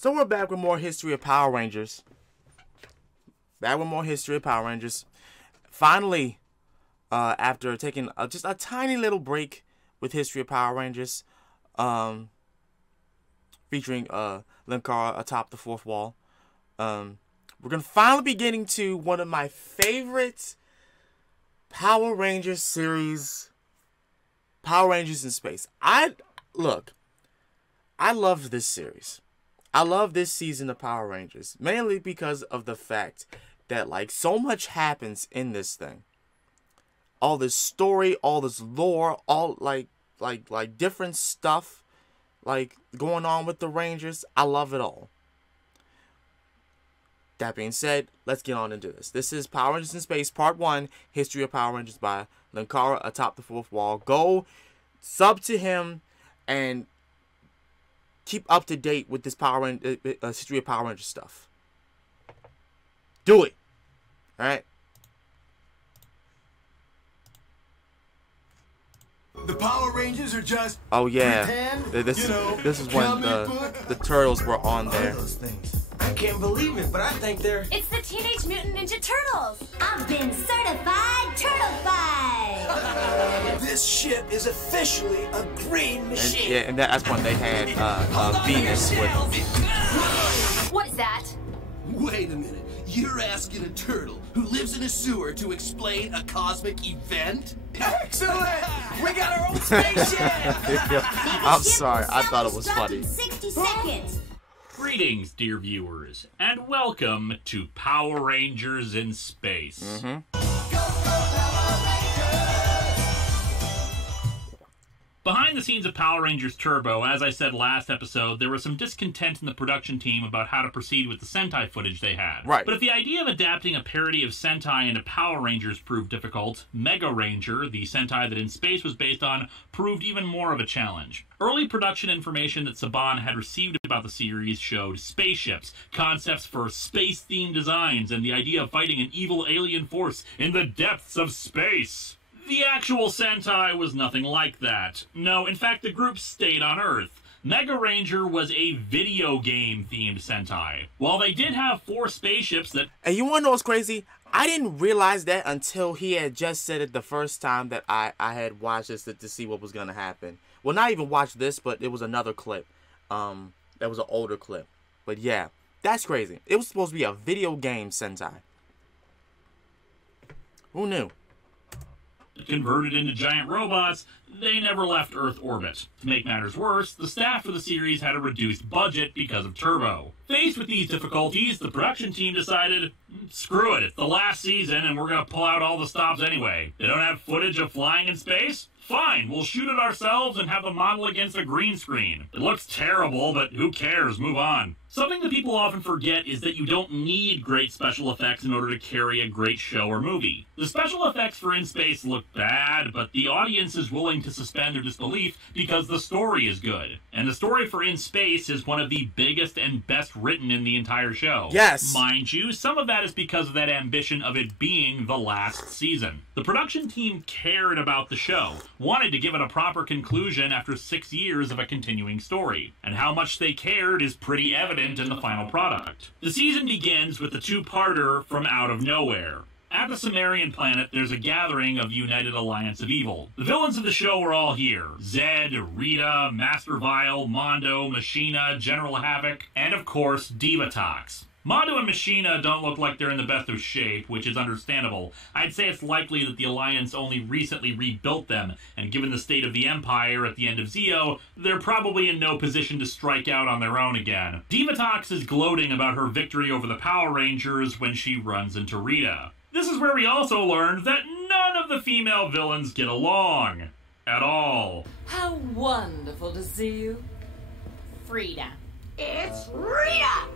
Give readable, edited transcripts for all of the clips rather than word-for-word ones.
So we're back with more history of Power Rangers. Finally, after taking just a tiny little break with history of Power Rangers, featuring Linkara atop the fourth wall, we're gonna finally be getting to one of my favorite Power Rangers series, Power Rangers in Space. I love this series. I love this season of Power Rangers, mainly because of the fact that, like, so much happens in this thing. All this story, all this lore, all like different stuff, like, going on with the Rangers. I love it all. That being said, let's get on into this. This is Power Rangers in Space, Part 1, History of Power Rangers by Linkara atop the fourth wall. Go sub to him and keep up to date with this History of Power Rangers stuff. Do it. Alright? The Power Rangers are just oh yeah, pretend, this is when the turtles were on there. Those things. I can't believe it, but I think they're... It's the Teenage Mutant Ninja Turtles! I've been certified turtle-fied! This ship is officially a green machine! And that's when they had Venus with them. What is that? Wait a minute. You're asking a turtle who lives in a sewer to explain a cosmic event? Excellent! We got our own spaceship! I'm sorry, I thought it was funny. 60 seconds! Greetings, dear viewers, and welcome to Power Rangers in Space. Behind the scenes of Power Rangers Turbo, as I said last episode, there was some discontent in the production team about how to proceed with the Sentai footage they had. Right. But if the idea of adapting a parody of Sentai into Power Rangers proved difficult, Mega Ranger, the Sentai that In Space was based on, proved even more of a challenge. Early production information that Saban had received about the series showed spaceships, concepts for space-themed designs, and the idea of fighting an evil alien force in the depths of space. The actual Sentai was nothing like that. No, in fact, the group stayed on Earth. Mega Ranger was a video game-themed Sentai. While they did have 4 spaceships that... And you wanna know what's crazy? I didn't realize that until he had just said it the first time that I had watched this to see what was gonna happen. Well, not even watched this, but it was another clip. That was an older clip. But yeah, that's crazy. It was supposed to be a video game Sentai. Who knew? Converted into giant robots, they never left Earth orbit. To make matters worse, the staff for the series had a reduced budget because of Turbo. Faced with these difficulties, the production team decided, screw it, it's the last season and we're gonna pull out all the stops anyway. They don't have footage of flying in space? Fine, we'll shoot it ourselves and have the model against a green screen. It looks terrible, but who cares, move on. Something that people often forget is that you don't need great special effects in order to carry a great show or movie. The special effects for In Space look bad, but the audience is willing to suspend their disbelief because the story is good. And the story for In Space is one of the biggest and best written in the entire show. Yes! Mind you, some of that is because of that ambition of it being the last season. The production team cared about the show, wanted to give it a proper conclusion after 6 years of a continuing story. And how much they cared is pretty evident in the final product. The season begins with the 2-parter From Out of Nowhere. At the Sumerian planet, there's a gathering of the United Alliance of Evil. The villains of the show are all here. Zed, Rita, Master Vile, Mondo, Machina, General Havoc, and of course, Divatox. Mondo and Machina don't look like they're in the best of shape, which is understandable. I'd say it's likely that the Alliance only recently rebuilt them, and given the state of the Empire at the end of Zeo, they're probably in no position to strike out on their own again. Divatox is gloating about her victory over the Power Rangers when she runs into Rita. This is where we also learned that none of the female villains get along. At all. How wonderful to see you. Frida. It's Rita!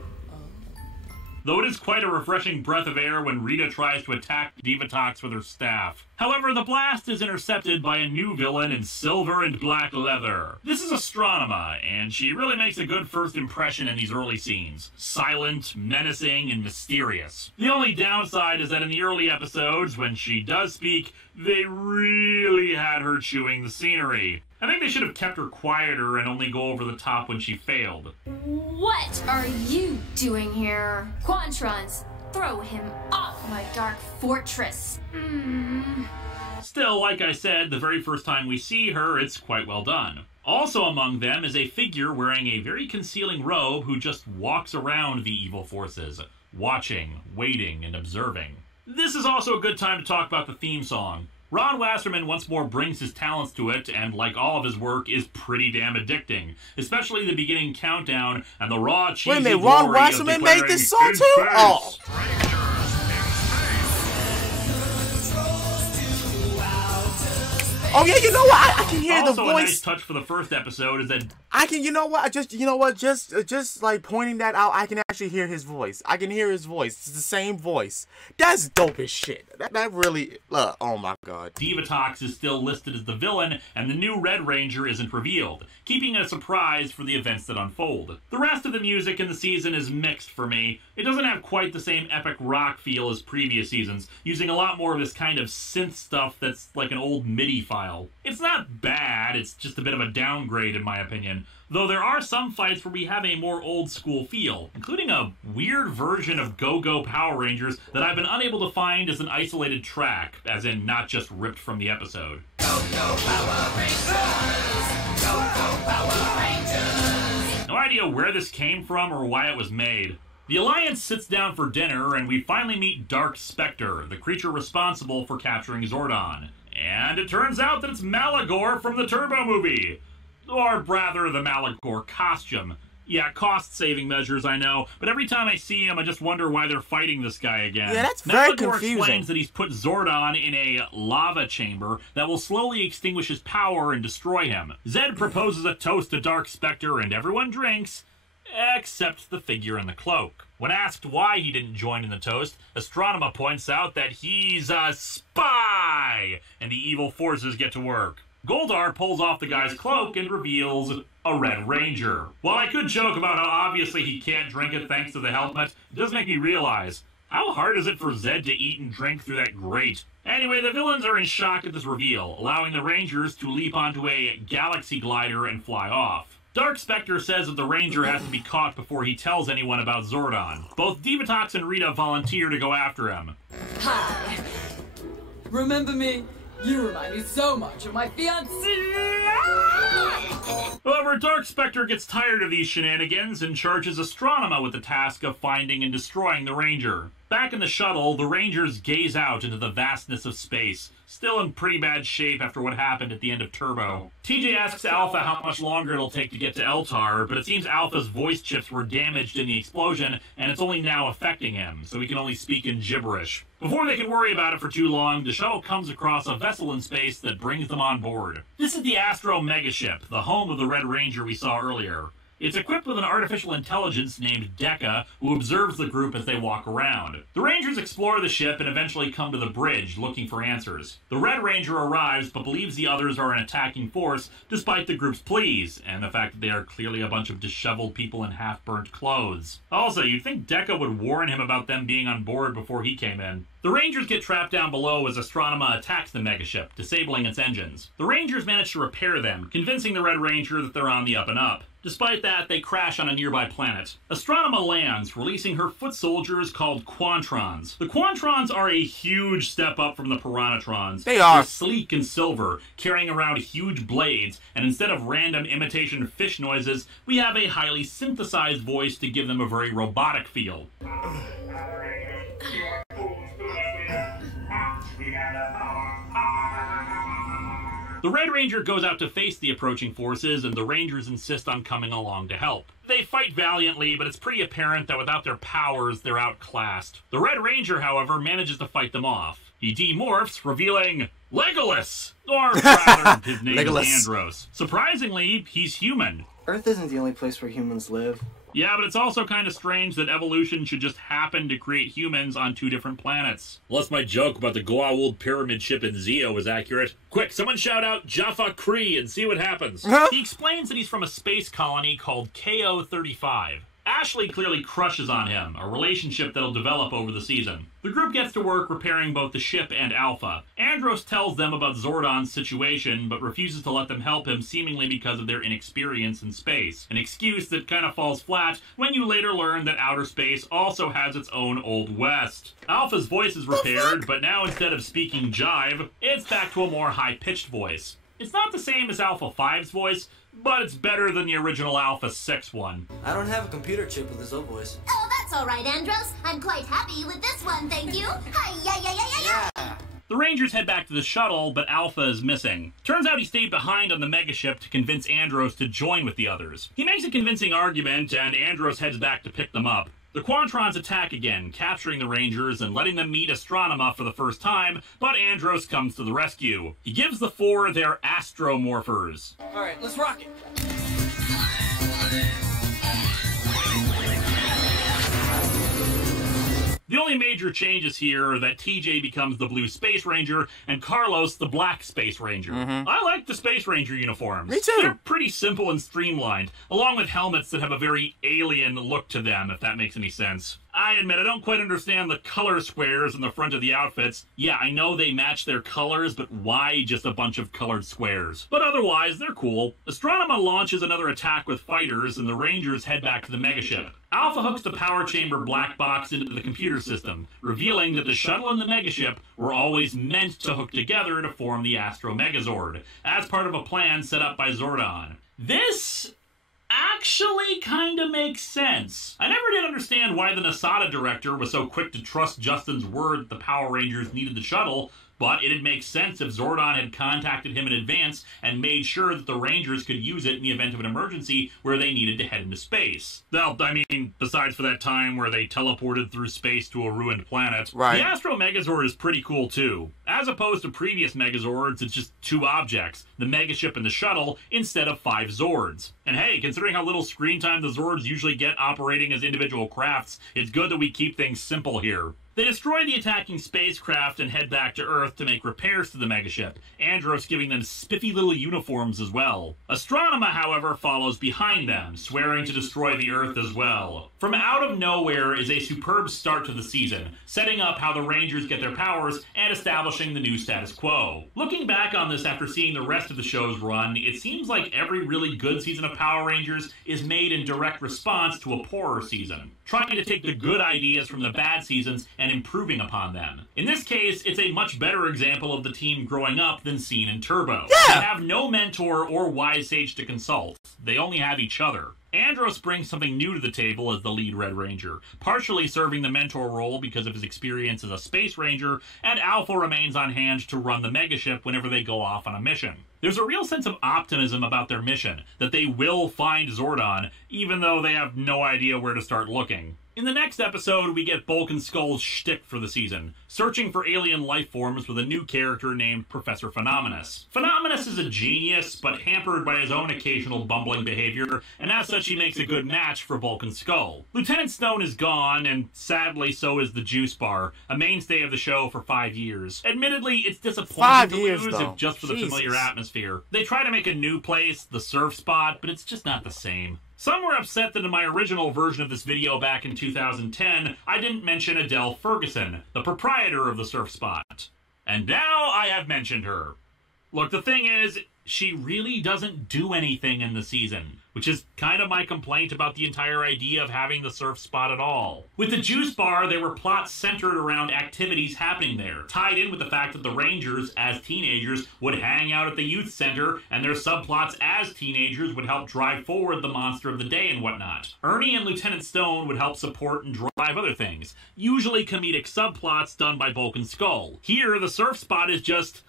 Though it is quite a refreshing breath of air when Rita tries to attack Divatox with her staff. However, the blast is intercepted by a new villain in silver and black leather. This is Astronema, and she really makes a good first impression in these early scenes. Silent, menacing, and mysterious. The only downside is that in the early episodes, when she does speak, they really had her chewing the scenery. I think they should have kept her quieter and only go over the top when she failed. What are you doing here? Quantrons, throw him off my dark fortress. Still, like I said, the very first time we see her, it's quite well done. Also among them is a figure wearing a very concealing robe who just walks around the evil forces, watching, waiting, and observing. This is also a good time to talk about the theme song. Ron Wasserman once more brings his talents to it, and like all of his work, is pretty damn addicting. Especially the beginning countdown and the raw, cheesy Wait a minute, Ron glory Wasserman of made this song too? declaring, Oh. Oh yeah, you know what? I can hear the Also, a nice voice. touch for the first episode is that I can, you know what? Just like pointing that out, I can actually hear his voice. I can hear his voice. It's the same voice. That's dope as shit. That really, oh my god. Divatox is still listed as the villain, and the new Red Ranger isn't revealed, keeping it a surprise for the events that unfold. The rest of the music in the season is mixed for me. It doesn't have quite the same epic rock feel as previous seasons, using a lot more of this kind of synth stuff that's like an old MIDI file. It's not bad, it's just a bit of a downgrade in my opinion, though there are some fights where we have a more old school feel, including a weird version of Go-Go Power Rangers that I've been unable to find as an isolated track, as in not just ripped from the episode. Go-Go Power Rangers! Go-Go Power Rangers! No idea where this came from or why it was made. The Alliance sits down for dinner, and we finally meet Dark Spectre, the creature responsible for capturing Zordon. And it turns out that it's Malagor from the Turbo movie. Or rather, the Malagor costume. Yeah, cost-saving measures, I know, but every time I see him, I just wonder why they're fighting this guy again. Yeah, that's very Malagor confusing. explains that he's put Zordon in a lava chamber that will slowly extinguish his power and destroy him. Zed proposes a toast to Dark Spectre, and everyone drinks, except the figure in the cloak. When asked why he didn't join in the toast, Astronema points out that he's a spy, and the evil forces get to work. Goldar pulls off the guy's cloak and reveals a Red Ranger. While I could joke about how obviously he can't drink it thanks to the helmet, it does make me realize, how hard is it for Zed to eat and drink through that grate? Anyway, the villains are in shock at this reveal, allowing the Rangers to leap onto a galaxy glider and fly off. Dark Spectre says that the Ranger has to be caught before he tells anyone about Zordon. Both Divatox and Rita volunteer to go after him. Hi. Remember me? You remind me so much of my fiancée. However, Dark Spectre gets tired of these shenanigans and charges Astronema with the task of finding and destroying the Ranger. Back in the shuttle, the Rangers gaze out into the vastness of space, still in pretty bad shape after what happened at the end of Turbo. TJ asks Alpha how much longer it'll take to get to Eltar, but it seems Alpha's voice chips were damaged in the explosion, and it's only now affecting him, so he can only speak in gibberish. Before they can worry about it for too long, the shuttle comes across a vessel in space that brings them on board. This is the Astro Megaship, the home of the Red Ranger we saw earlier. It's equipped with an artificial intelligence named Dekka, who observes the group as they walk around. The Rangers explore the ship and eventually come to the bridge, looking for answers. The Red Ranger arrives, but believes the others are an attacking force, despite the group's pleas, and the fact that they are clearly a bunch of disheveled people in half-burnt clothes. Also, you'd think Dekka would warn him about them being on board before he came in. The Rangers get trapped down below as Astronema attacks the megaship, disabling its engines. The Rangers manage to repair them, convincing the Red Ranger that they're on the up and up. Despite that, they crash on a nearby planet. Astronema lands, releasing her foot soldiers called Quantrons. The Quantrons are a huge step up from the Piranatrons. They are. They're sleek and silver, carrying around huge blades, and instead of random imitation fish noises, we have a highly synthesized voice to give them a very robotic feel. The Red Ranger goes out to face the approaching forces, and the Rangers insist on coming along to help. They fight valiantly, but it's pretty apparent that without their powers, they're outclassed. The Red Ranger, however, manages to fight them off. He demorphs, revealing Legolas! Or rather, his name is Andros. Surprisingly, he's human. Earth isn't the only place where humans live. Yeah, but it's also kind of strange that evolution should just happen to create humans on two different planets. Unless my joke about the Goa'uld pyramid ship in Zeo is accurate. Quick, someone shout out Jaffa Kree and see what happens. He explains that he's from a space colony called KO-35. Ashley clearly crushes on him, a relationship that'll develop over the season. The group gets to work repairing both the ship and Alpha. Andros tells them about Zordon's situation, but refuses to let them help him, seemingly because of their inexperience in space. An excuse that kind of falls flat when you later learn that outer space also has its own Old West. Alpha's voice is repaired, but now instead of speaking jive, it's back to a more high-pitched voice. It's not the same as Alpha 5's voice, but it's better than the original Alpha 6 one. I don't have a computer chip with his old voice. Oh, that's all right, Andros. I'm quite happy with this one, thank you. Hi-ya-ya-ya-ya-ya! The Rangers head back to the shuttle, but Alpha is missing. Turns out he stayed behind on the megaship to convince Andros to join with the others. He makes a convincing argument, and Andros heads back to pick them up. The Quantrons attack again, capturing the Rangers and letting them meet Astronema for the first time, but Andros comes to the rescue. He gives the four their astromorphers. Alright, let's rock it. The only major changes here are that TJ becomes the Blue Space Ranger and Carlos the Black Space Ranger. I like the Space Ranger uniforms. Me too. They're pretty simple and streamlined, along with helmets that have a very alien look to them, if that makes any sense. I admit I don't quite understand the color squares in the front of the outfits. Yeah, I know they match their colors, but why just a bunch of colored squares? But otherwise, they're cool. Astronema launches another attack with fighters, and the Rangers head back to the megaship. Alpha hooks the power chamber black box into the computer system, revealing that the shuttle and the megaship were always meant to hook together to form the Astro Megazord, as part of a plan set up by Zordon. This actually kinda makes sense. I never did understand why the Nasada director was so quick to trust Justin's word that the Power Rangers needed the shuttle, but it'd make sense if Zordon had contacted him in advance and made sure that the Rangers could use it in the event of an emergency where they needed to head into space. Well, I mean, besides for that time where they teleported through space to a ruined planet. Right. The Astro Megazord is pretty cool too. As opposed to previous Megazords, it's just two objects, the Megaship and the shuttle, instead of 5 Zords. And hey, considering how little screen time the Zords usually get operating as individual crafts, it's good that we keep things simple here. They destroy the attacking spacecraft and head back to Earth to make repairs to the megaship, Andros giving them spiffy little uniforms as well. Astronema, however, follows behind them, swearing to destroy the Earth as well. From out of nowhere is a superb start to the season, setting up how the Rangers get their powers and establishing the new status quo. Looking back on this after seeing the rest of the show's run, it seems like every really good season of Power Rangers is made in direct response to a poorer season, trying to take the good ideas from the bad seasons and improving upon them. In this case, it's a much better example of the team growing up than seen in Turbo. Yeah! They have no mentor or wise sage to consult. They only have each other. Andros brings something new to the table as the lead Red Ranger, partially serving the mentor role because of his experience as a Space Ranger, and Alpha remains on hand to run the megaship whenever they go off on a mission. There's a real sense of optimism about their mission, that they will find Zordon, even though they have no idea where to start looking. In the next episode, we get Bulk and Skull's shtick for the season, searching for alien life forms with a new character named Professor Phenomenus. Phenomenus is a genius, but hampered by his own occasional bumbling behavior, and as such he makes a good match for Bulk and Skull. Lieutenant Stone is gone, and sadly so is the Juice Bar, a mainstay of the show for 5 years. Admittedly, it's disappointing 5 to years, lose though. if just for the Jesus. familiar atmosphere. They try to make a new place, the Surf Spot, but it's just not the same. Some were upset that in my original version of this video back in 2010, I didn't mention Adele Ferguson, the proprietor of the Surf Spot. And now I have mentioned her. Look, the thing is, she really doesn't do anything in the season, which is kind of my complaint about the entire idea of having the Surf Spot at all. With the Juice Bar, there were plots centered around activities happening there, tied in with the fact that the Rangers, as teenagers, would hang out at the youth center, and their subplots as teenagers would help drive forward the monster of the day and whatnot. Ernie and Lieutenant Stone would help support and drive other things, usually comedic subplots done by Bulk and Skull. Here, the Surf Spot is just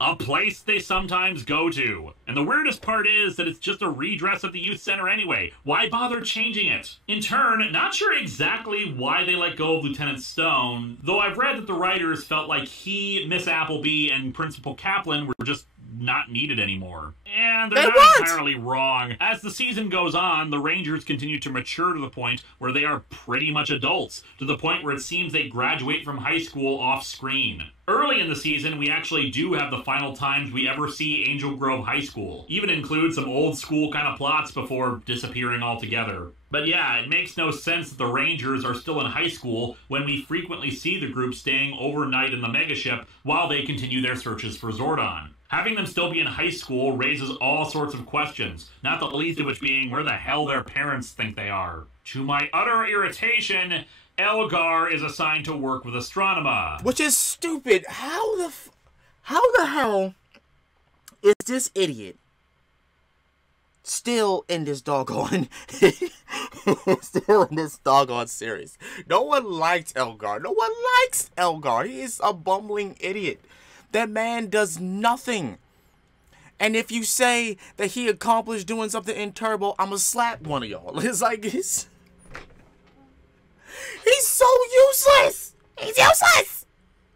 a place they sometimes go to. And the weirdest part is that it's just a redress of the youth center anyway. Why bother changing it? In turn, not sure exactly why they let go of Lieutenant Stone, though I've read that the writers felt like he, Miss Appleby, and Principal Kaplan were just not needed anymore. And they're They not weren't! entirely wrong. As the season goes on, the Rangers continue to mature to the point where they are pretty much adults, to the point where it seems they graduate from high school off-screen. Early in the season, we actually do have the final times we ever see Angel Grove High School. Even include some old school kind of plots before disappearing altogether. But yeah, it makes no sense that the Rangers are still in high school when we frequently see the group staying overnight in the megaship while they continue their searches for Zordon. Having them still be in high school raises all sorts of questions, not the least of which being where the hell their parents think they are. To my utter irritation, Elgar is assigned to work with Astronema. Which is stupid. How the hell is this idiot still in this doggone series? No one liked Elgar. No one likes Elgar. He is a bumbling idiot. That man does nothing. And if you say that he accomplished doing something in Turbo, I'ma slap one of y'all. It's like he's so useless. He's useless.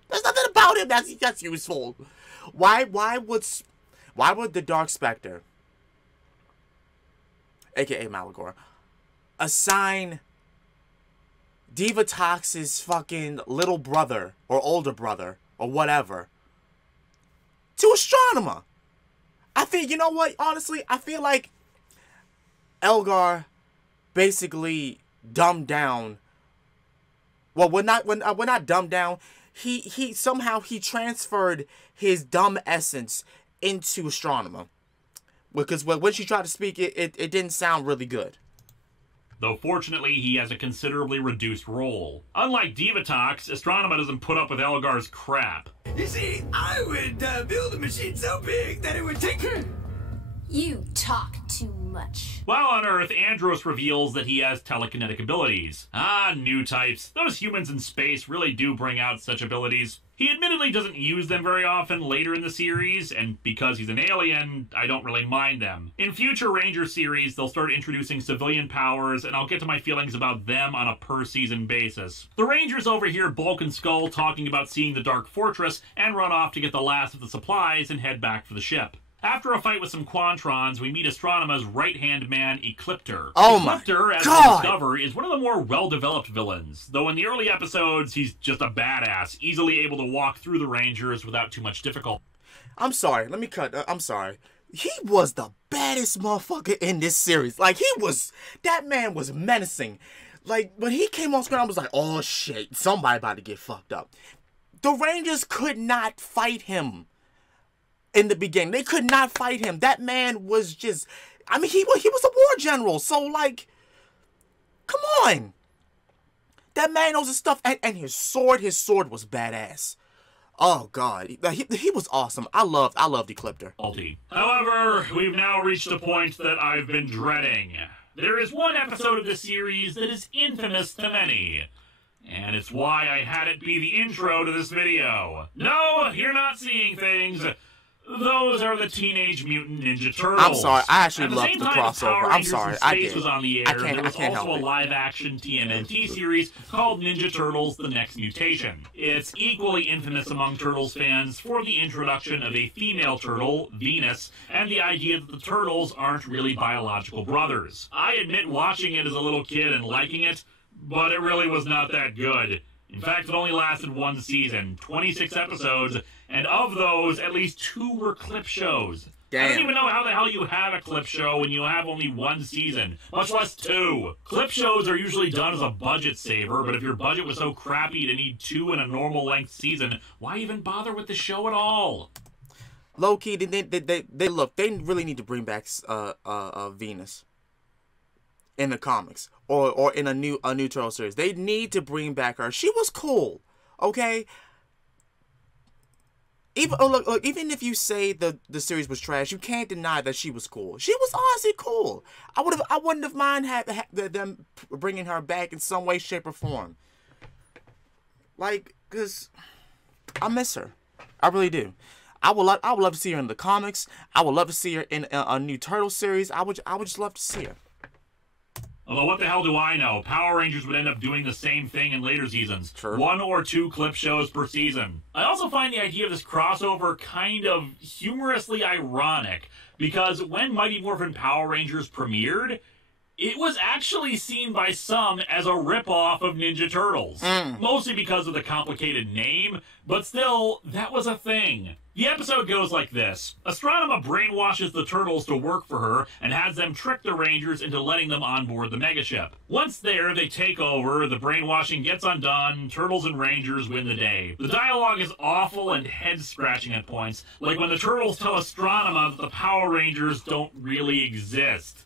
There's nothing about him that's useful. Why would the Dark Spectre, aka Malagor, assign Divatox's fucking little brother or older brother or whatever to Astronema? I think, you know what, honestly, I feel like Elgar basically dumbed down. Well, we're not dumbed down. He somehow transferred his dumb essence into Astronema. Because when she tried to speak, it didn't sound really good. Though fortunately, he has a considerably reduced role. Unlike Divatox, Astronema doesn't put up with Elgar's crap. You see, I would build a machine so big that it would take... You talk too much. While on Earth, Andros reveals that he has telekinetic abilities. Ah, new types. Those humans in space really do bring out such abilities. He admittedly doesn't use them very often later in the series, and because he's an alien, I don't really mind them. In future Ranger series, they'll start introducing civilian powers, and I'll get to my feelings about them on a per-season basis. The Rangers overhear Bulk and Skull talking about seeing the Dark Fortress, and run off to get the last of the supplies and head back for the ship. After a fight with some Quantrons, we meet Astronema's right-hand man, Ecliptor. Oh my Ecliptor, as God! we discover, is one of the more well-developed villains, though in the early episodes, he's just a badass, easily able to walk through the Rangers without too much difficulty. I'm sorry, let me cut. I'm sorry. He was the baddest motherfucker in this series. Like, that man was menacing. Like, when he came on screen, I was like, oh shit, somebody about to get fucked up. The Rangers could not fight him. In the beginning, they could not fight him. That man was just, I mean, he was a war general. So, like, come on. That man knows his stuff. And his sword was badass. Oh, God. He was awesome. I loved Ecliptor. However, we've now reached a point that I've been dreading. There is one episode of the series that is infamous to many. And it's why I had it be the intro to this video. No, you're not seeing things. Those are the Teenage Mutant Ninja Turtles. I'm sorry, I actually loved the crossover. I'm sorry, I did. Was on the air, there was also a live-action TMNT series called Ninja Turtles: The Next Mutation. It's equally infamous among Turtles fans for the introduction of a female turtle, Venus, and the idea that the Turtles aren't really biological brothers. I admit watching it as a little kid and liking it, but it really was not that good. In fact, it only lasted one season, 26 episodes, and of those, at least 2 were clip shows. Damn. I don't even know how the hell you have a clip show when you have only 1 season, much less 2. Clip shows are usually done as a budget saver, but if your budget was so crappy to need 2 in a normal length season, why even bother with the show at all? Low-key, they really need to bring back Venus in the comics or in a new Turtle series. They need to bring back her. She was cool, okay? Even if you say the series was trash, you can't deny that she was cool. She was honestly cool. I wouldn't have mind them bringing her back in some way, shape, or form. Like, cause I miss her. I really do. I would love to see her in the comics. I would love to see her in a new Turtle series. I would just love to see her. Although what the hell do I know? Power Rangers would end up doing the same thing in later seasons. True. 1 or 2 clip shows per season. I also find the idea of this crossover kind of humorously ironic, because when Mighty Morphin Power Rangers premiered, it was actually seen by some as a ripoff of Ninja Turtles. Mostly because of the complicated name, but still, that was a thing. The episode goes like this. Astronema brainwashes the Turtles to work for her and has them trick the Rangers into letting them on board the megaship. Once there, they take over, the brainwashing gets undone, Turtles and Rangers win the day. The dialogue is awful and head-scratching at points, like when the Turtles tell Astronema that the Power Rangers don't really exist.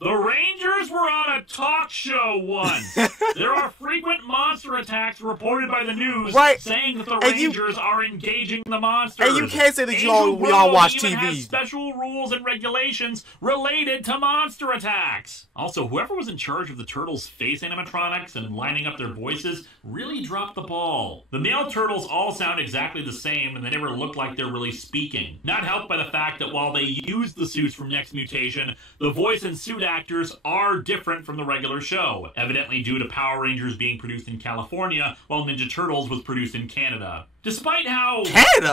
The Rangers were on a talk show once. There are frequent monster attacks reported by the news saying that the Rangers are engaging the monsters. And you can't say that we all watch TV. Has special rules and regulations related to monster attacks. Also, whoever was in charge of the Turtles' face animatronics and lining up their voices really dropped the ball. The male Turtles all sound exactly the same, and they never look like they're really speaking. Not helped by the fact that while they used the suits from Next Mutation, the voice and suit actors are different from the regular show, evidently due to Power Rangers being produced in California while Ninja Turtles was produced in Canada. Despite how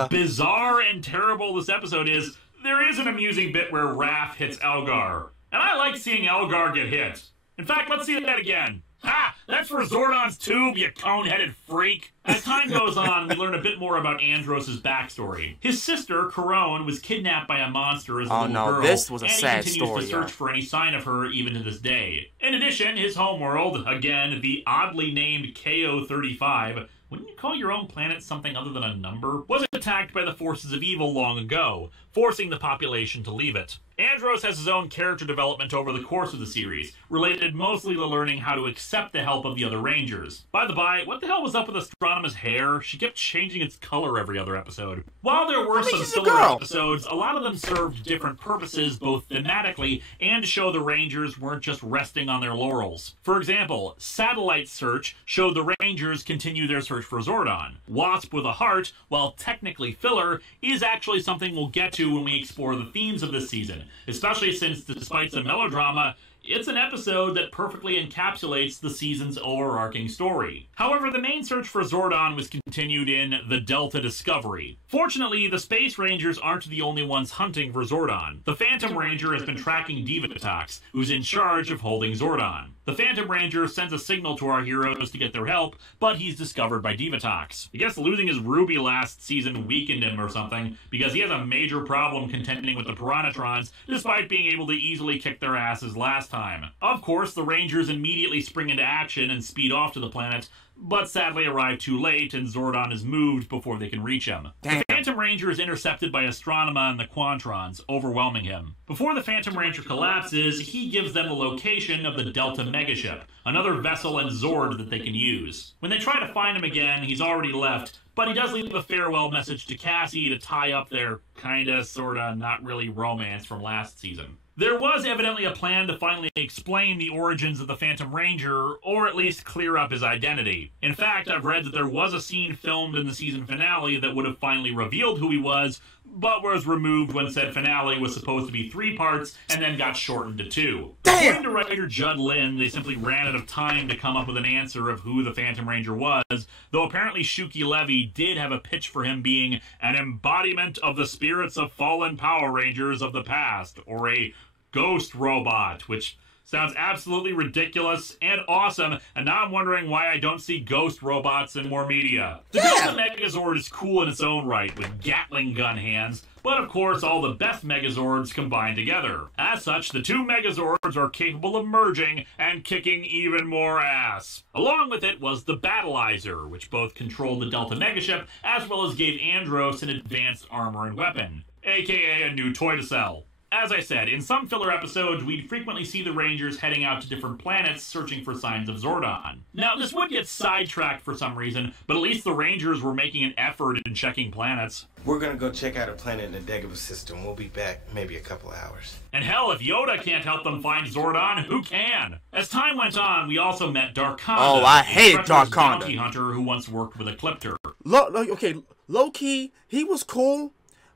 bizarre and terrible this episode is, there is an amusing bit where Raph hits Elgar. And I like seeing Elgar get hit. In fact, let's see that again. Ha! That's for Zordon's tube, you cone-headed freak! As time goes on, we learn a bit more about Andros' backstory. His sister, Corone, was kidnapped by a monster as a little girl, this was a and sad he continues story, to search for any sign of her even to this day. In addition, his homeworld, again, the oddly named KO-35, wouldn't you call your own planet something other than a number? Was attacked by the forces of evil long ago, forcing the population to leave it. Andros has his own character development over the course of the series, related mostly to learning how to accept the help of the other Rangers. By the by, what the hell was up with Astronema's hair? She kept changing its color every other episode. While there were some filler episodes, a lot of them served different purposes, both thematically and to show the Rangers weren't just resting on their laurels. For example, Satellite Search showed the Rangers continue their search for Zordon. Wasp with a Heart, while technically filler, is actually something we'll get to when we explore the themes of this season. Especially since, despite some melodrama, it's an episode that perfectly encapsulates the season's overarching story. However, the main search for Zordon was continued in The Delta Discovery. Fortunately, the Space Rangers aren't the only ones hunting for Zordon. The Phantom Ranger has been tracking Divatox, who's in charge of holding Zordon. The Phantom Ranger sends a signal to our heroes to get their help, but he's discovered by Divatox. I guess losing his Ruby last season weakened him or something, because he has a major problem contending with the Piranatrons, despite being able to easily kick their asses last time. Of course, the Rangers immediately spring into action and speed off to the planet, but sadly arrive too late and Zordon is moved before they can reach him. The Phantom Ranger is intercepted by Astronema and the Quantrons, overwhelming him. Before the Phantom Ranger collapses, he gives them the location of the Delta Megaship, another vessel and Zord that they can use. When they try to find him again, he's already left, but he does leave a farewell message to Cassie to tie up their kinda, sorta, not really romance from last season. There was evidently a plan to finally explain the origins of the Phantom Ranger, or at least clear up his identity. In fact, I've read that there was a scene filmed in the season finale that would have finally revealed who he was, but was removed when said finale was supposed to be 3 parts and then got shortened to 2. According to writer Judd Lynn, they simply ran out of time to come up with an answer of who the Phantom Ranger was, though apparently Shuki Levy did have a pitch for him being an embodiment of the spirits of fallen Power Rangers of the past, or a ghost robot, which sounds absolutely ridiculous and awesome, and now I'm wondering why I don't see ghost robots in more media. The Delta Megazord is cool in its own right, with Gatling gun hands, but of course all the best Megazords combined together. As such, the 2 Megazords are capable of merging and kicking even more ass. Along with it was the Battleizer, which both controlled the Delta Megaship, as well as gave Andros an advanced armor and weapon, aka a new toy to sell. As I said, in some filler episodes, we'd frequently see the Rangers heading out to different planets searching for signs of Zordon. Now, this would get sidetracked for some reason, but at least the Rangers were making an effort in checking planets. We're gonna go check out a planet in the Dagobah system. We'll be back maybe a couple hours. And hell, if Yoda can't help them find Zordon, who can? As time went on, we also met Darkonda. Oh, I hated Darkonda. Bounty hunter who once worked with Ecliptor. Okay, low-key, he was cool,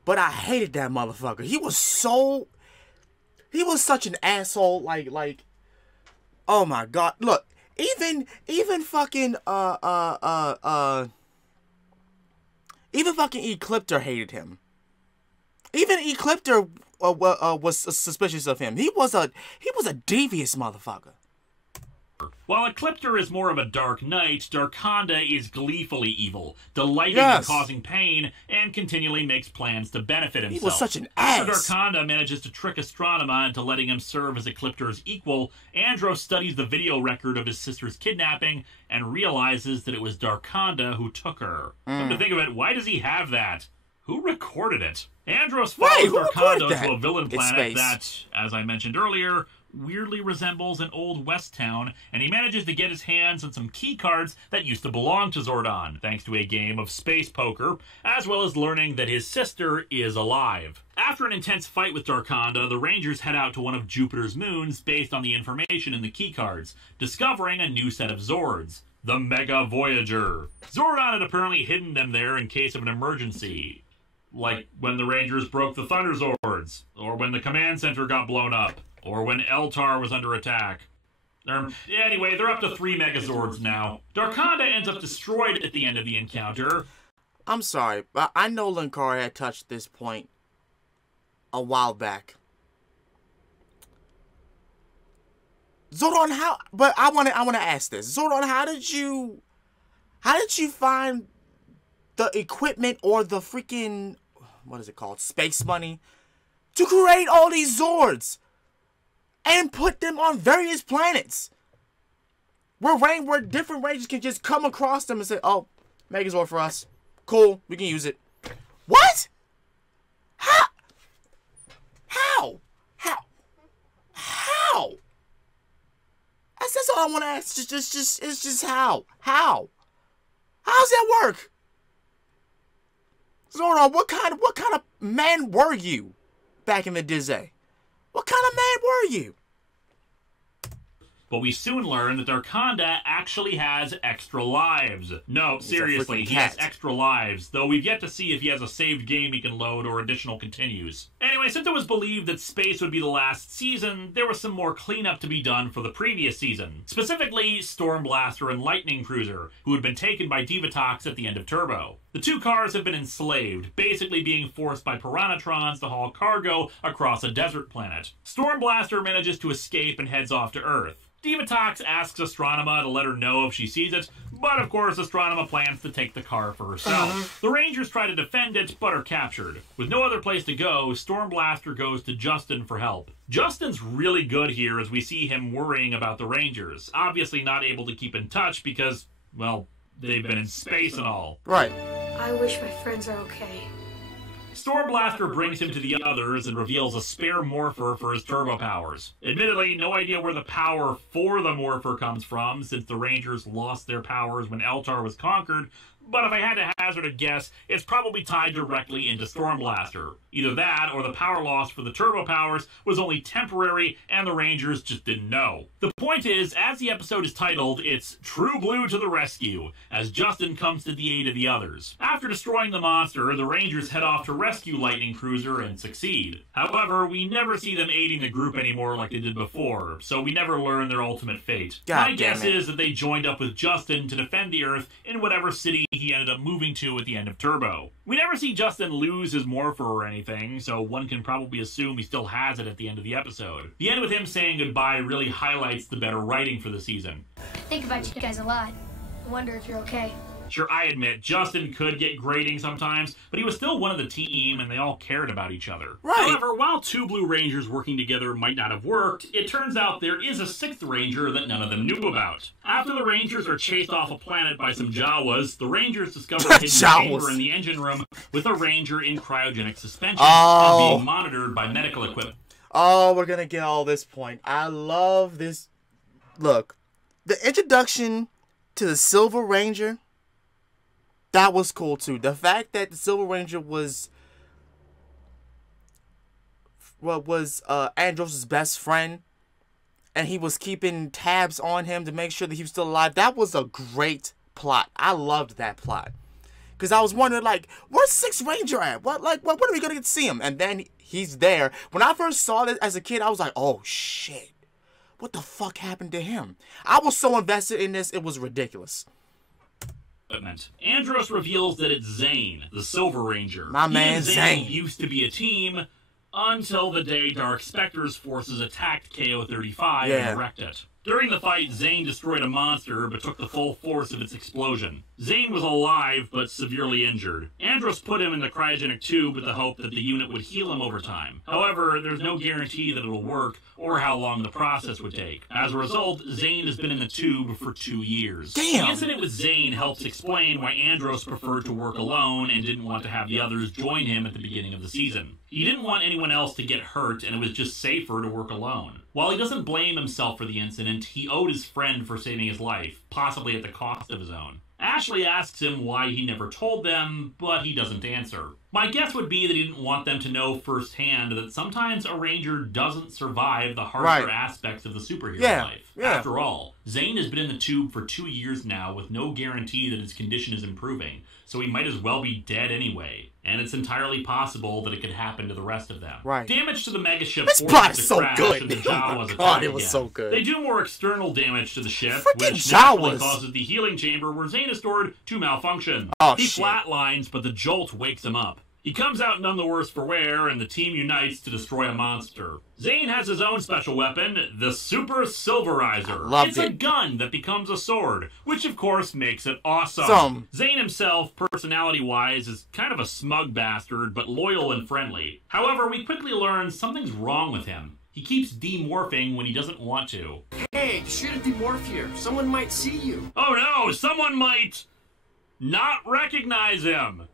but I hated that motherfucker. He was such an asshole, like, Oh my god. Look, even fucking even fucking Ecliptor hated him. Even Ecliptor was suspicious of him. He was a devious motherfucker. While Ecliptor is more of a Dark Knight, Darkonda is gleefully evil, delighting in causing pain, and continually makes plans to benefit himself. He was such an ass. After Darkonda manages to trick Astronema into letting him serve as Ecliptor's equal, Andros studies the video record of his sister's kidnapping and realizes that it was Darkonda who took her. Come to think of it, why does he have that? Who recorded it? Andros follows Darkonda to a villain planet that, as I mentioned earlier, weirdly resembles an old West town, and he manages to get his hands on some key cards that used to belong to Zordon, thanks to a game of space poker, as well as learning that his sister is alive. After an intense fight with Darkonda, the Rangers head out to one of Jupiter's moons based on the information in the key cards, discovering a new set of Zords, the Mega Voyager. Zordon had apparently hidden them there in case of an emergency, like when the Rangers broke the Thunder Zords, or when the command center got blown up, or when Eltar was under attack. Anyway, they're up to 3 Megazords now. Darkonda ends up destroyed at the end of the encounter. I'm sorry, but I know Linkara had touched this point a while back. Zordon, how? But I want to ask this. Zordon, how did you find the equipment or the freaking, what is it called, space money, to create all these Zords and put them on various planets where different Rangers can just come across them and say, oh, Megazord for us. Cool, we can use it. What? How? How? That's all I want to ask. It's just how? How? How's that work? Zordon, what kind of man were you back in the day? What kind of man were you? But we soon learn that Darkonda actually has extra lives. No, seriously, he has extra lives, though we've yet to see if he has a saved game he can load or additional continues. Anyway, since it was believed that space would be the last season, there was some more cleanup to be done for the previous season. Specifically, Stormblaster and Lightning Cruiser, who had been taken by Divatox at the end of Turbo. The two cars have been enslaved, basically being forced by Piranatrons to haul cargo across a desert planet. Stormblaster manages to escape and heads off to Earth. Divatox asks Astronema to let her know if she sees it, but of course Astronema plans to take the car for herself. The Rangers try to defend it, but are captured. With no other place to go, Stormblaster goes to Justin for help. Justin's really good here as we see him worrying about the Rangers, obviously not able to keep in touch because, well, they've been in space and all. Right. I wish my friends are okay. Stormblaster brings him to the others and reveals a spare morpher for his turbo powers. Admittedly, no idea where the power for the morpher comes from, since the Rangers lost their powers when Eltar was conquered, but if I had to hazard a guess, it's probably tied directly into Stormblaster. Either that, or the power loss for the turbo powers was only temporary and the Rangers just didn't know. The point is, as the episode is titled, it's True Blue to the rescue, as Justin comes to the aid of the others. After destroying the monster, the Rangers head off to rescue Lightning Cruiser and succeed. However, we never see them aiding the group anymore like they did before, so we never learn their ultimate fate. My guess is that they joined up with Justin to defend the Earth in whatever city he ended up moving to at the end of Turbo. We never see Justin lose his morpher or anything, so one can probably assume he still has it at the end of the episode. The end with him saying goodbye really highlights the better writing for the season. I think about you guys a lot. I wonder if you're okay. Sure, I admit, Justin could get grating sometimes, but he was still one of the team, and they all cared about each other. Right. However, while two Blue Rangers working together might not have worked, it turns out there is a sixth Ranger that none of them knew about. After the Rangers are chased off a planet by some Jawas, the Rangers discover a hidden chamber in the engine room with a Ranger in cryogenic suspension and being monitored by medical equipment. Oh, we're gonna get all this point. I love this. Look, the introduction to the Silver Ranger, that was cool too. The fact that the Silver Ranger was Andros' best friend, and he was keeping tabs on him to make sure that he was still alive. That was a great plot. I loved that plot. Because I was wondering, like, where's Sixth Ranger at? When are we going to get to see him? And then he's there. When I first saw this as a kid, I was like, oh, shit. what the fuck happened to him? I was so invested in this, it was ridiculous. Andros reveals that it's Zane, the Silver Ranger. My man Zane used to be a team until the day Dark Spectre's forces attacked KO-35 and wrecked it. During the fight, Zane destroyed a monster, but took the full force of its explosion. Zane was alive, but severely injured. Andros put him in the cryogenic tube with the hope that the unit would heal him over time. However, there's no guarantee that it'll work, or how long the process would take. As a result, Zane has been in the tube for 2 years. Damn! The incident with Zane helps explain why Andros preferred to work alone and didn't want to have the others join him at the beginning of the season. He didn't want anyone else to get hurt, and it was just safer to work alone. While he doesn't blame himself for the incident, he owed his friend for saving his life, possibly at the cost of his own. Ashley asks him why he never told them, but he doesn't answer. My guess would be that he didn't want them to know firsthand that sometimes a Ranger doesn't survive the harsher aspects of the superhero life. After all, Zane has been in the tube for 2 years now with no guarantee that his condition is improving, so he might as well be dead anyway. And it's entirely possible that it could happen to the rest of them. Damage to the megaship forces the crash of the Jawas attack it was so good. They do more external damage to the ship, Freaking which naturally Jawas causes the healing chamber where Zane is stored to malfunction. Oh, he shit. flatlines, but the jolt wakes him up. He comes out none the worse for wear, and the team unites to destroy a monster. Zane has his own special weapon, the Super Silverizer. It's a gun that becomes a sword, which of course makes it awesome. Zane himself, personality-wise, is kind of a smug bastard, but loyal and friendly. However, we quickly learn something's wrong with him. He keeps demorphing when he doesn't want to. Hey, you shouldn't demorph here. Someone might see you. Oh no, someone might not recognize him.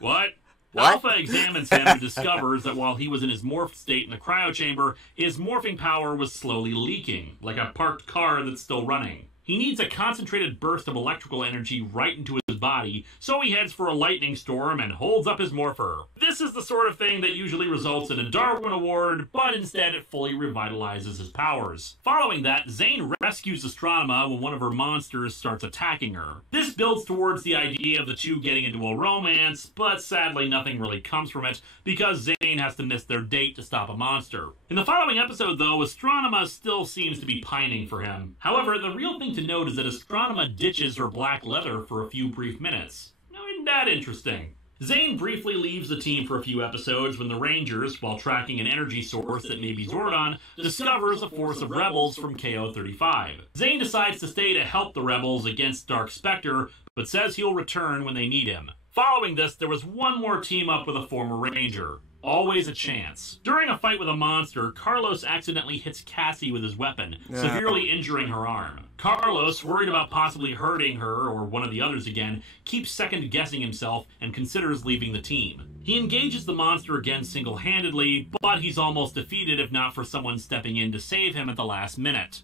What? Alpha examines him and discovers that while he was in his morphed state in the cryo chamber, his morphing power was slowly leaking, like a parked car that's still running. He needs a concentrated burst of electrical energy right into his body, so he heads for a lightning storm and holds up his morpher. This is the sort of thing that usually results in a Darwin Award, but instead it fully revitalizes his powers. Following that, Zane rescues Astronema when one of her monsters starts attacking her. This builds towards the idea of the two getting into a romance, but sadly nothing really comes from it, because Zane has to miss their date to stop a monster. In the following episode, though, Astronema still seems to be pining for him. However, the real thing to note is that Astronema ditches her black leather for a few brief minutes. Now, isn't that interesting? Zane briefly leaves the team for a few episodes when the Rangers, while tracking an energy source that may be Zordon, discovers a force of rebels from KO-35. Zane decides to stay to help the rebels against Dark Spectre, but says he'll return when they need him. Following this, there was one more team-up with a former Ranger. Always a chance. During a fight with a monster, Carlos accidentally hits Cassie with his weapon, severely injuring her arm. Carlos, worried about possibly hurting her or one of the others again, keeps second-guessing himself and considers leaving the team. He engages the monster again single-handedly, but he's almost defeated if not for someone stepping in to save him at the last minute.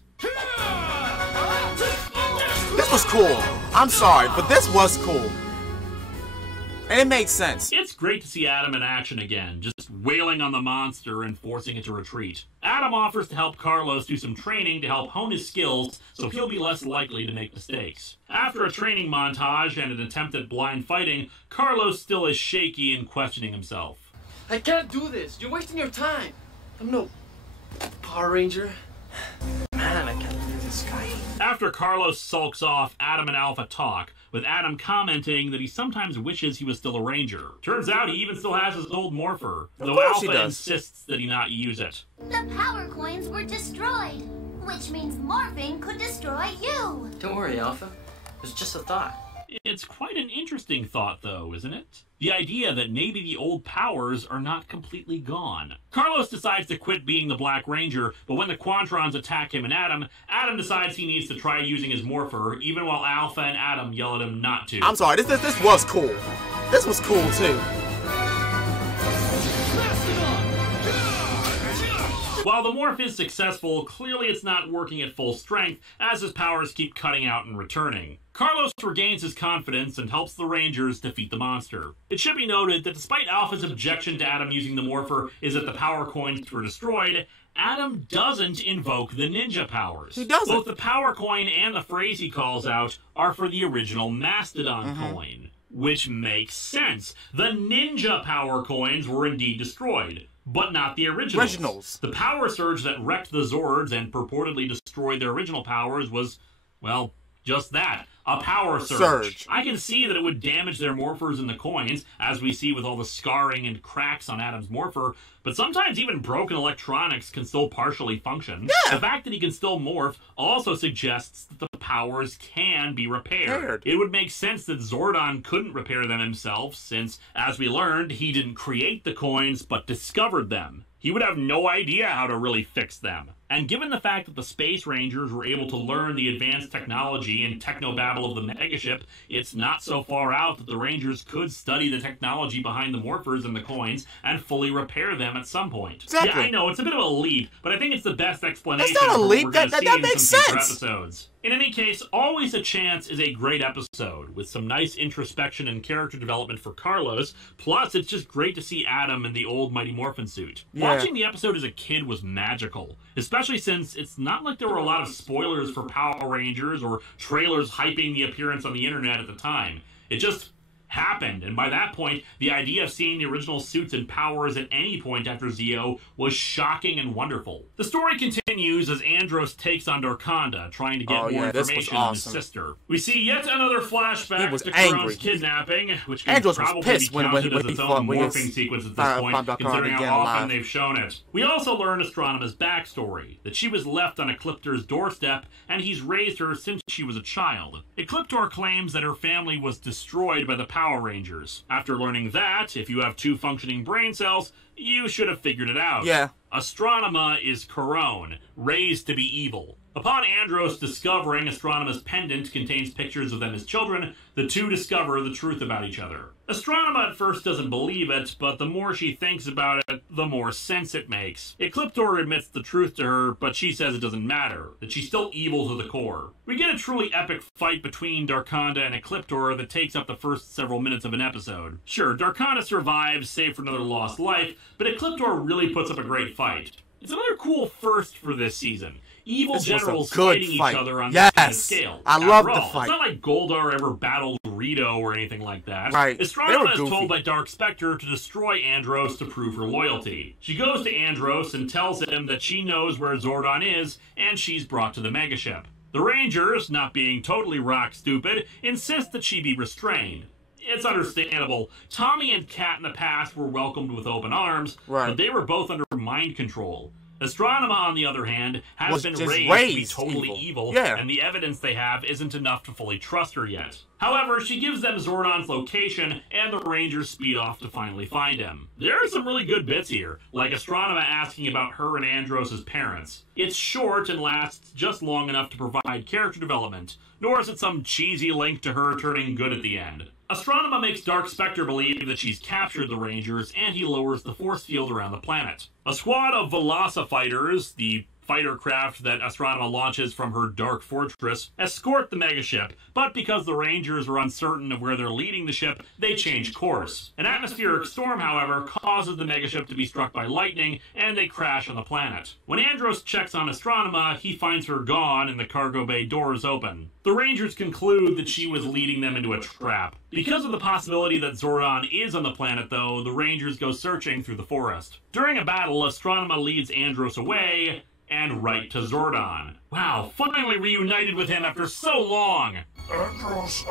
This was cool. I'm sorry, but this was cool. And it made sense. It's great to see Adam in action again, just wailing on the monster and forcing it to retreat. Adam offers to help Carlos do some training to help hone his skills so he'll be less likely to make mistakes. After a training montage and an attempt at blind fighting, Carlos still is shaky and questioning himself. I can't do this. You're wasting your time. I'm no Power Ranger. Man, I can't believe this guy. After Carlos sulks off, Adam and Alpha talk, with Adam commenting that he sometimes wishes he was still a Ranger. Turns out he even still has his old morpher, though Alpha insists that he not use it. The power coins were destroyed, which means morphing could destroy you. Don't worry, Alpha. It was just a thought. It's quite an interesting thought, though, isn't it? The idea that maybe the old powers are not completely gone. Carlos decides to quit being the Black Ranger, but when the Quantrons attack him and Adam, Adam decides he needs to try using his morpher, even while Alpha and Adam yell at him not to. I'm sorry, this was cool. This was cool, too. While the morph is successful, clearly it's not working at full strength, as his powers keep cutting out and returning. Carlos regains his confidence and helps the Rangers defeat the monster. It should be noted that despite Alpha's objection to Adam using the morpher is that the power coins were destroyed, Adam doesn't invoke the ninja powers. He doesn't. Both the power coin and the phrase he calls out are for the original Mastodon coin. Which makes sense. The ninja power coins were indeed destroyed. but not the originals. Originals. The power surge that wrecked the Zords and purportedly destroyed their original powers was, well, just that. A power surge. I can see that it would damage their morphers in the coins, as we see with all the scarring and cracks on Adam's morpher, but sometimes even broken electronics can still partially function. Yeah. The fact that he can still morph also suggests that the powers can be repaired. It would make sense that Zordon couldn't repair them himself, since, as we learned, he didn't create the coins, but discovered them. He would have no idea how to really fix them. And given the fact that the Space Rangers were able to learn the advanced technology and technobabble of the megaship, it's not so far out that the Rangers could study the technology behind the morphers and the coins and fully repair them at some point. Exactly. Yeah, I know, it's a bit of a leap, but I think it's the best explanation. That's not a for leap. what we're gonna see That in makes some future sense. episodes. In any case, Always a Chance is a great episode, with some nice introspection and character development for Carlos, plus it's just great to see Adam in the old Mighty Morphin suit. Yeah. Watching the episode as a kid was magical, especially since it's not like there were a lot of spoilers for Power Rangers or trailers hyping the appearance on the internet at the time. It just happened, and by that point, the idea of seeing the original suits and powers at any point after Zeo was shocking and wonderful. The story continues as Andros takes on Darkonda, trying to get more information on his sister. We see yet another flashback to Karon's kidnapping, which can probably be counted as its own morphing sequence at this point, considering how often they've shown it. We also learn Astronema's backstory, that she was left on Ecliptor's doorstep, and he's raised her since she was a child. Ecliptor claims that her family was destroyed by the Power Rangers. After learning that, if you have 2 functioning brain cells, you should have figured it out. Yeah. Astronema is Caron, raised to be evil. Upon Andros discovering Astronema's pendant contains pictures of them as children, the two discover the truth about each other. Astronema at first doesn't believe it, but the more she thinks about it, the more sense it makes. Ecliptor admits the truth to her, but she says it doesn't matter, that she's still evil to the core. We get a truly epic fight between Darkonda and Ecliptor that takes up the first several minutes of an episode. Sure, Darkonda survives, save for another lost life, but Ecliptor really puts up a great fight. It's another cool first for this season. Evil generals fighting each other on this kind of scale. I love the fight. It's not like Goldar ever battled Rito or anything like that. Right. Astronema is told by Dark Spectre to destroy Andros to prove her loyalty. She goes to Andros and tells him that she knows where Zordon is, and she's brought to the megaship. The Rangers, not being totally rock stupid, insist that she be restrained. It's understandable. Tommy and Kat in the past were welcomed with open arms, but they were both under mind control. Astronema, on the other hand, has been raised to be totally evil, and the evidence they have isn't enough to fully trust her yet. However, she gives them Zordon's location, and the Rangers speed off to finally find him. There are some really good bits here, like Astronema asking about her and Andros' parents. It's short and lasts just long enough to provide character development, nor is it some cheesy link to her turning good at the end. Astronema makes Dark Spectre believe that she's captured the Rangers, and he lowers the force field around the planet. A squad of Velocifighters, the fighter craft that Astronema launches from her Dark Fortress, escort the megaship, but because the Rangers are uncertain of where they're leading the ship, they change course. An atmospheric storm, however, causes the megaship to be struck by lightning, and they crash on the planet. When Andros checks on Astronema, he finds her gone and the cargo bay doors open. The Rangers conclude that she was leading them into a trap. Because of the possibility that Zordon is on the planet, though, the Rangers go searching through the forest. During a battle, Astronema leads Andros away, and right to Zordon. Wow, finally reunited with him after so long! Andros,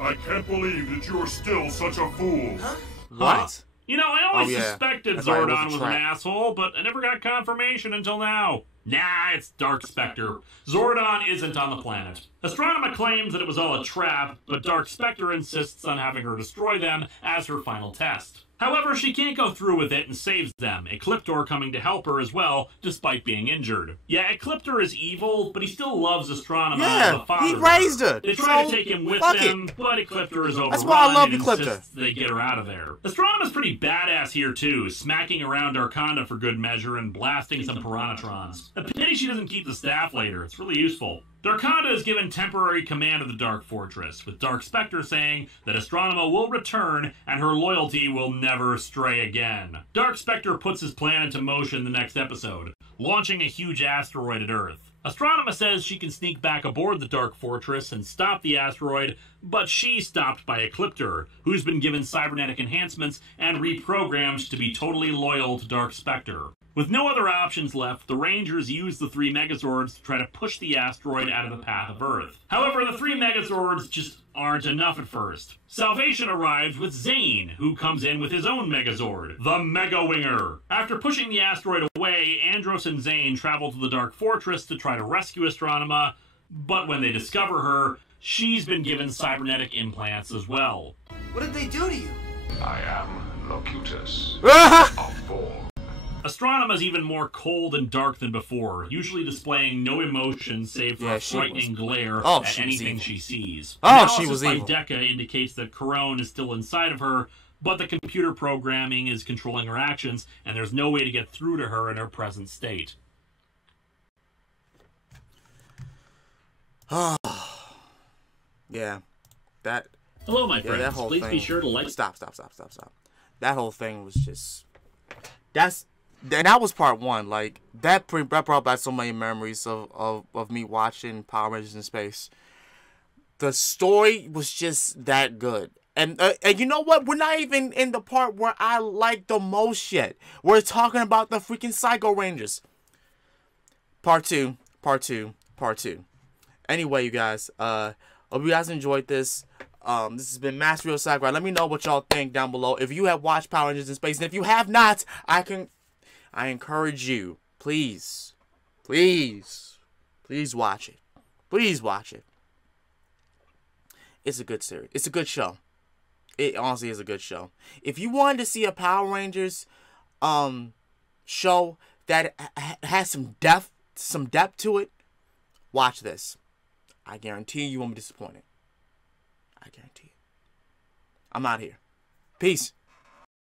I can't believe that you're still such a fool. Huh? What? You know, I always suspected Zordon was an asshole, but I never got confirmation until now. Nah, it's Dark Spectre. Zordon isn't on the planet. Astronema claims that it was all a trap, but Dark Spectre insists on having her destroy them as her final test. However, she can't go through with it and saves them, Ecliptor coming to help her as well, despite being injured. Yeah, Ecliptor is evil, but he still loves Astronema as a father. He raised her. They try to take him with them, but Ecliptor is overrun. That's why I love and Ecliptor. insists they get her out of there. Astronema's pretty badass here too, smacking around Darkonda for good measure and blasting some Piranhatrons. A pity she doesn't keep the staff later, it's really useful. Darkonda is given temporary command of the Dark Fortress, with Dark Spectre saying that Astronema will return and her loyalty will never stray again. Dark Spectre puts his plan into motion the next episode, launching a huge asteroid at Earth. Astronema says she can sneak back aboard the Dark Fortress and stop the asteroid, but she's stopped by Ecliptor, who's been given cybernetic enhancements and reprogrammed to be totally loyal to Dark Spectre. With no other options left, the Rangers use the 3 Megazords to try to push the asteroid out of the path of Earth. However, the 3 Megazords just aren't enough at first. Salvation arrives with Zane, who comes in with his own Megazord, the Mega Winger. After pushing the asteroid away, Andros and Zane travel to the Dark Fortress to try to rescue Astronema, but when they discover her, she's been given cybernetic implants as well. What did they do to you? I am Locutus of Form. Astronema's even more cold and dark than before, usually displaying no emotion save for a frightening glare at anything she sees. She was evil. Analysis by Deca indicates that Corone is still inside of her, but the computer programming is controlling her actions, and there's no way to get through to her in her present state. Yeah. That... Hello, my friends. Please be sure to like... Stop. That whole thing was just... And that was part 1. Like, that brought back so many memories of me watching Power Rangers in Space. The story was just that good. And you know what? We're not even in the part where I like the most yet. We're talking about the freaking Psycho Rangers. Part 2. Anyway, you guys, hope you guys enjoyed this. This has been Master Ryo Sakurai. Let me know what y'all think down below. If you have watched Power Rangers in Space, and if you have not, I encourage you, please watch it. Please watch it. It's a good series. It's a good show. It honestly is a good show. If you wanted to see a Power Rangers show that has some depth to it, watch this. I guarantee you won't be disappointed. I guarantee it. I'm out here. Peace.